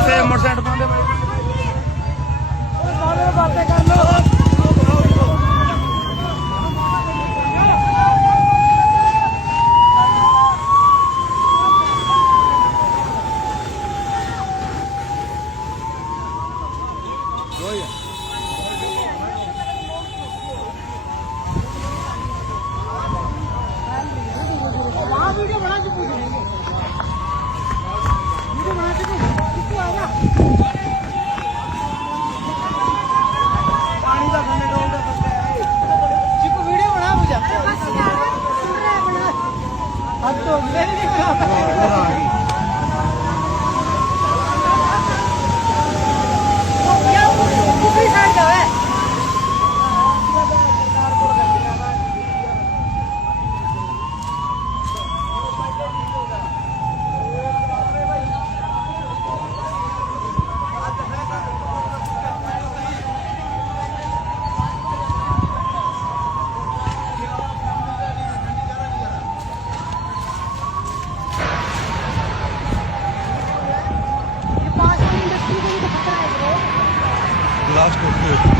ਪਾਸੇ ਮੋਟਰਸਾਈਕਲ ਪਾਉਂਦੇ ਬਾਈ ਸਾਰੇ ਬਾतें ਕਰ ਲੋ वहाँ वीडियो बना के पूछ लेंगे वीडियो बना के किसको आएगा पानी का खाने का चिपको वीडियो बना मुझे अब तो मेरी दूसरी साइड जाओ है लास्ट